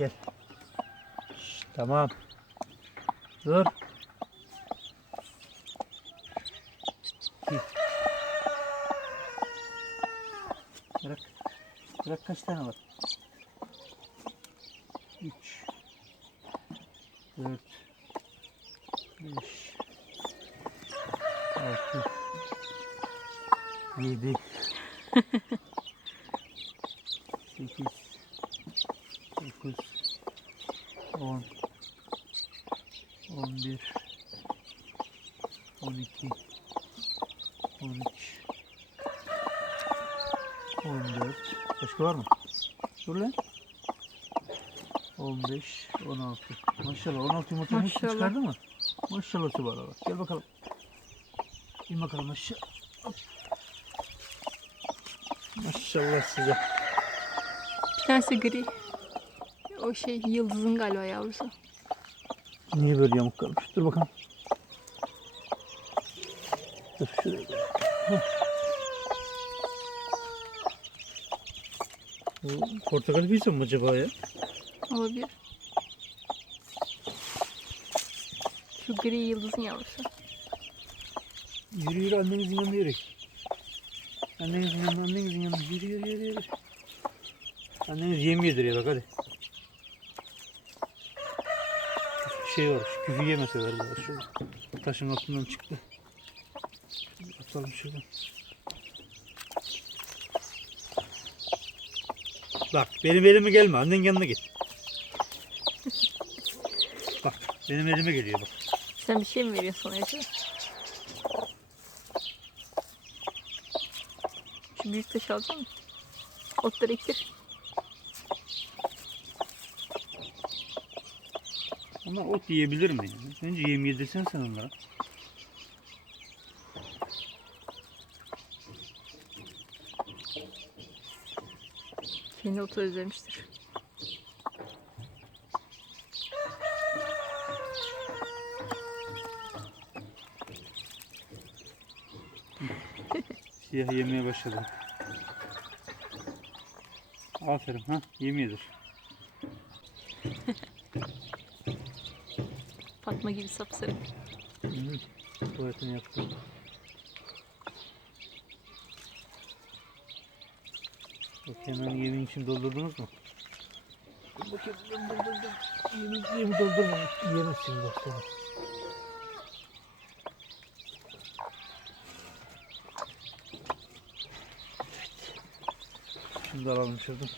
Gel. Şşt, tamam. Dur. Bırak. Bırak kaç tane var? 3 4 5 6 7 8 14 Başka var mı? Dur lan. 15 16 Maşallah 16 yumurtanın hepsini Maşallah. çıkardı mı? Maşallah subhanallah. Gel bakalım. İn bakalım aşağı. Hop. Maşallah size. Bir tanesi gri. O şey yıldızın galiba yavrusu. Niye böyle yamuk kalmış? Dur bakalım. Dur şuraya. koy. Bu portakal pizza mı acaba ya? Olabilir. Şu gri yıldızın yavrusu. Yürü yürü annenizin yanına yürü. Annenizin yanına, annenizin yanına. Yürü yürü yürü yürü. Anneniz yem yediriyor bak hadi. Şey var, şu küfü yemeseler var şurada. Taşın altından çıktı. Atalım şuradan. Bak benim elime gelme, annen yanına git. Bak benim elime geliyor bak. Sen bir şey mi veriyorsun acaba? Şu büyük taşı alacak mısın? Otları ektir. Onlar ot yiyebilir mi? Bence yem yedirsen sen onlara. Kendi otu özlemiştir. Siyah yemeye başladı. Aferin ha yemiyordur. Fatma gibi sapsarı. Hı. Tuvaletini yaptı. Bak hemen yemin için doldurdunuz mu? Dur bakayım dur dur dur. Yemin, yemin doldurma. Yemezsin bak seni. Şunu da alalım şuradan.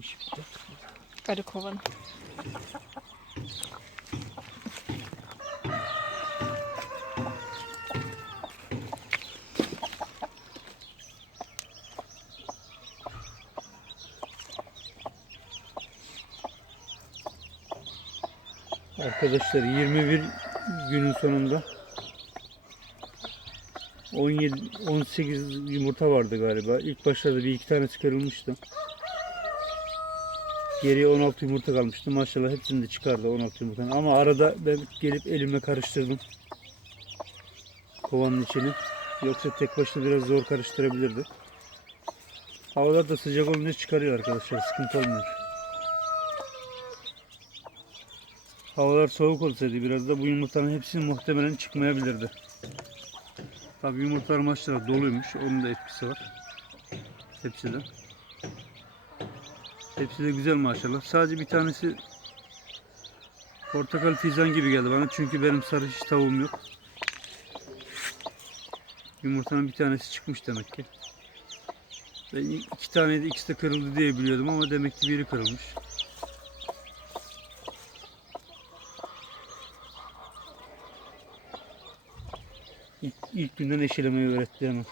İş bitti. Arı kovanı. Arkadaşlar 21 günün sonunda 17 18 yumurta vardı galiba. İlk başlarda bir iki tanesi kırılmıştı. Geriye 16 yumurta kalmıştı. Maşallah hepsini de çıkardı 16 yumurtanın. Ama arada ben gelip elimle karıştırdım. Kovanın içini. Yoksa tek başına biraz zor karıştırabilirdi. Havalar da sıcak olunca çıkarıyor arkadaşlar. Sıkıntı olmuyor. Havalar soğuk olsaydı biraz da bu yumurtanın hepsi muhtemelen çıkmayabilirdi. Tabi yumurtalar maşallah doluymuş. Onun da etkisi var. Hepsi de. Hepsi de güzel maşallah. Sadece bir tanesi portakal fizan gibi geldi bana. Çünkü benim sarı hiç tavuğum yok. Yumurtanın bir tanesi çıkmış demek ki. Ben iki taneydi ikisi de kırıldı diye biliyordum ama demek ki biri kırılmış. İlk, günden eşelemeyi öğretti hemen.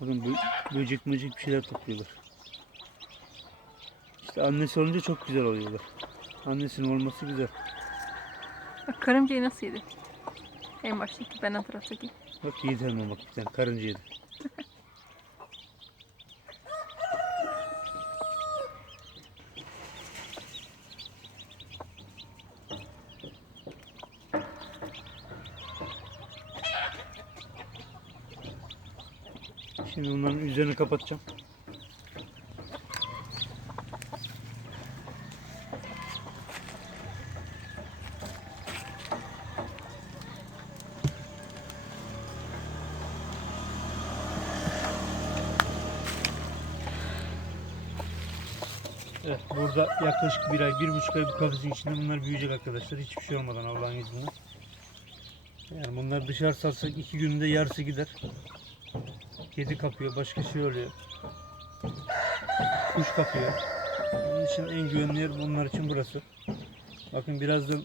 Bakın bö böcek möcek bir şeyler topluyorlar. İşte annesi olunca çok güzel oluyorlar. Annesinin olması güzel. Bak karıncayı nasıl yedi? En baştaki benden taraftaki. Bak yedi hemen bak bir tane karınca yedi. Şimdi bunların üzerini kapatacağım. Evet, burada yaklaşık bir ay, bir buçuk ay bu kafesin içinde bunlar büyüyecek arkadaşlar. Hiçbir şey olmadan Allah'ın izniyle. Yani bunlar dışarı sarsak iki günde yarısı gider. Kedi kapıyor, başka şey oluyor. Kuş kapıyor. Onun için en güvenli yer bunlar için burası. Bakın birazdan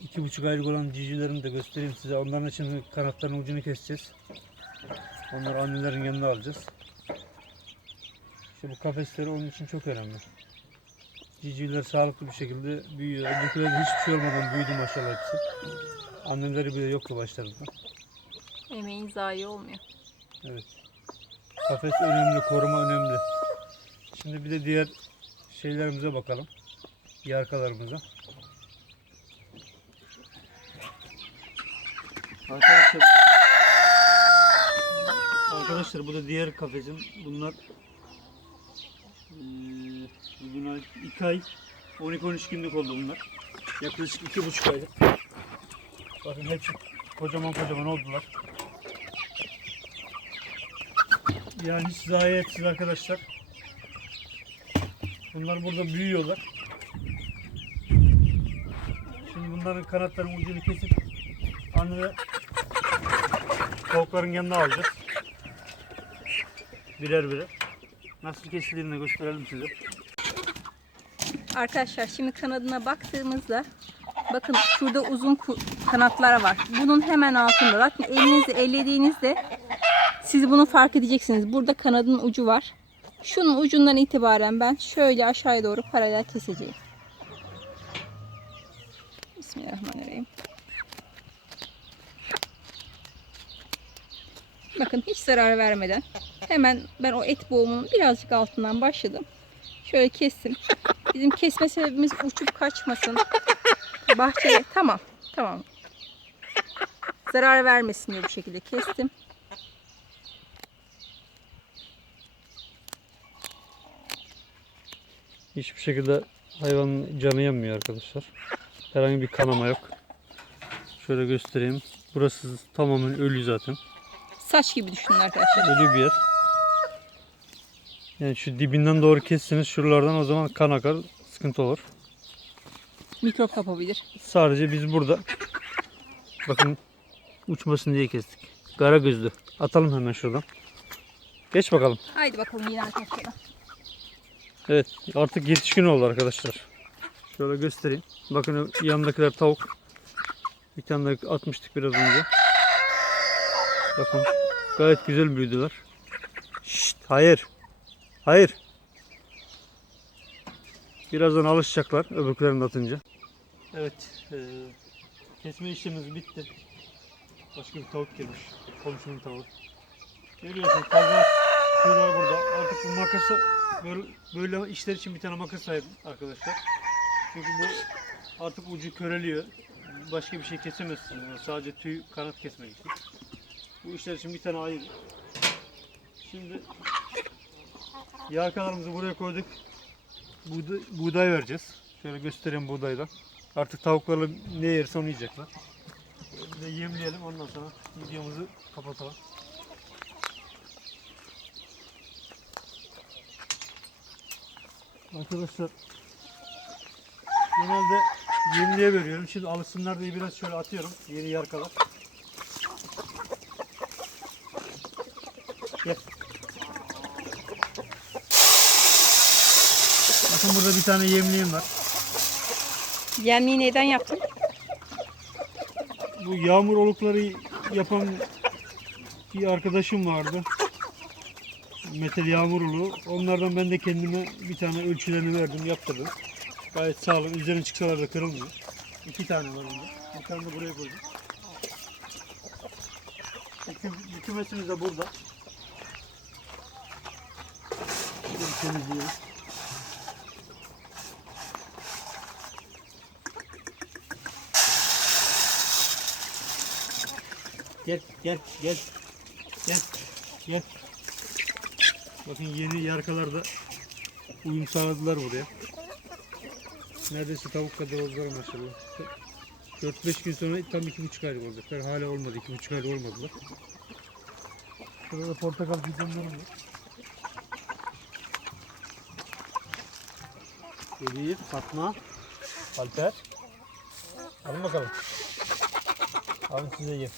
iki buçuk aylık olan civcivlerimi de göstereyim size. Onların için kanatlarının ucunu keseceğiz. Onları annelerin yanına alacağız. İşte bu kafesleri onun için çok önemli. Civcivler sağlıklı bir şekilde büyüyor. Öbürküler hiçbir şey olmadan büyüdü maşallah hepsi. Anneleri bile yoktu başlarında. Emeğin zayi olmuyor. Evet. Kafes önemli, koruma önemli. Şimdi bir de diğer şeylerimize bakalım. Yarkalarımıza. Arkadaşlar Arkadaşlar bu da diğer kafesim. Bunlar eee bugün 2 ay 12-13 günlük oldu bunlar. Yaklaşık iki buçuk aylık. Bakın hepsi kocaman kocaman oldular. Yani hiç zayiatsiz arkadaşlar. Bunlar burada büyüyorlar. Şimdi bunların kanatlarının ucunu kesip anne ve tavukların yanına alacağız. Birer birer. Nasıl kesildiğini gösterelim size. Arkadaşlar şimdi kanadına baktığımızda bakın şurada uzun kanatlar var. Bunun hemen altında. Bakın elinizi ellediğinizde siz bunu fark edeceksiniz. Burada kanadın ucu var. Şunun ucundan itibaren ben şöyle aşağıya doğru paralel keseceğim. Bismillahirrahmanirrahim. Bakın hiç zarar vermeden hemen ben o et boğumunun birazcık altından başladım. Şöyle kestim. Bizim kesme sebebimiz uçup kaçmasın. Bahçeye tamam. Tamam. Zarar vermesin diye bu şekilde kestim. Hiçbir şekilde hayvanın canı yanmıyor arkadaşlar. Herhangi bir kanama yok. Şöyle göstereyim. Burası tamamen ölü zaten. Saç gibi düşünün arkadaşlar. Ölü bir yer. Yani şu dibinden doğru kesseniz şuralardan o zaman kan akar. Sıkıntı olur. Mikrop kapabilir. Sadece biz burada bakın uçmasın diye kestik. Kara gözlü. Atalım hemen şuradan. Geç bakalım. Haydi bakalım yine arkadaşlar. Evet artık yetişkin oldu arkadaşlar. Şöyle göstereyim. Bakın yanındakiler tavuk. Bir tane atmıştık biraz önce. Bakın gayet güzel büyüdüler. Şşt, hayır. Hayır. Birazdan alışacaklar öbürklerini de atınca. Evet. eee, kesme işlemimiz bitti. Başka bir tavuk gelmiş. Komşunun tavuğu. Görüyorsunuz fazla şurada burada. Artık bu makası böyle, böyle işler için bir tane makas sahip arkadaşlar. Çünkü bu artık ucu köreliyor. Başka bir şey kesemezsin. Sadece tüy kanat kesmek için. Bu işler için bir tane ayır. Şimdi yarkalarımızı buraya koyduk. Buğday, buğday vereceğiz. Şöyle göstereyim buğdaydan. Artık tavuklarla ne yerse onu yiyecekler. Bir de yemleyelim ondan sonra videomuzu kapatalım. Arkadaşlar genelde yemliğe veriyorum. Şimdi alışsınlar diye biraz şöyle atıyorum. Yeni yarkalar. Gel. Bakın burada bir tane yemliğim var. Yemliği neden yaptın? Bu yağmur olukları yapan bir arkadaşım vardı. Metal yağmur oluğu. Onlardan ben de kendime bir tane ölçülerini verdim, yaptırdım. Gayet sağlam. Üzerine çıksalar da kırılmıyor. İki tane var bunda. Bir tane de buraya koydum. Yüküm, yükümesimiz de burada. Şöyle temizleyelim. Gel, gel, gel. Gel, gel. Bakın yeni yarkalarda uyum sağladılar buraya. Neredeyse tavuk kadar oldular maşallah. 4-5 gün sonra tam 2,5 aylık olacaklar. Hala olmadı, 2,5 aylık olmadılar. Burada da portakal bidonlarım var. Elif, Fatma, Alper. Alın bakalım. Alın size ye.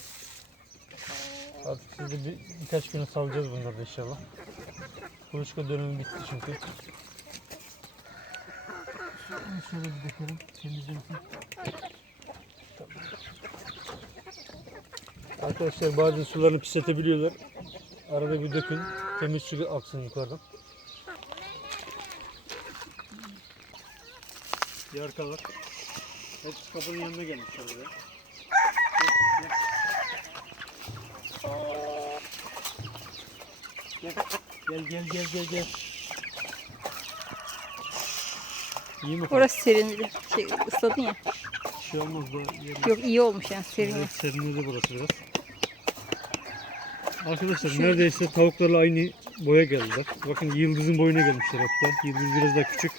Artık sizi bir, birkaç güne salacağız bunları da inşallah. Kuluçka dönemi bitti çünkü. Şöyle bir dökelim, temizlesin. Arkadaşlar bazen sularını pisletebiliyorlar. Arada bir dökün, temiz su aksın yukarıdan. Yarkalar. Hepsi kapının yanına gelmişler buraya. Gel, gel, gel, gel, gel, gel. İyi mi? Orası serinledi. Şey, ısladın ya. Bir şey olmaz da yerim. Yok iyi olmuş yani serin. Evet, serinledi burası biraz. Arkadaşlar neredeyse tavuklarla aynı boya geldiler. Bakın yıldızın boyuna gelmişler hatta. Yıldız biraz daha küçük.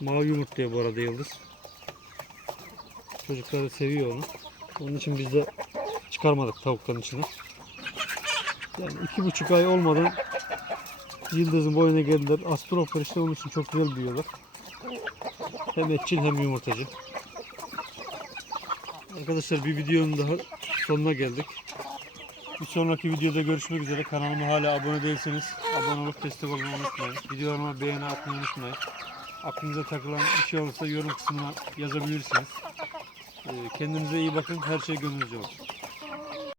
Mavi yumurtluyor bu arada yıldız. Çocuklar da seviyor onu. Onun için biz de çıkarmadık tavukların içine. Yani iki buçuk ay olmadan yıldızın boyuna geldiler. Astroflar işte onun için çok güzel büyüyorlar. Hem etçil hem yumurtacı. Arkadaşlar bir videonun daha sonuna geldik. Bir sonraki videoda görüşmek üzere. Kanalıma hala abone değilseniz abone olup destek olmayı unutmayın. Videolarıma beğeni atmayı unutmayın. Aklınıza takılan bir şey olursa yorum kısmına yazabilirsiniz. Ee, Kendinize iyi bakın. Her şey gönlünüzce olsun.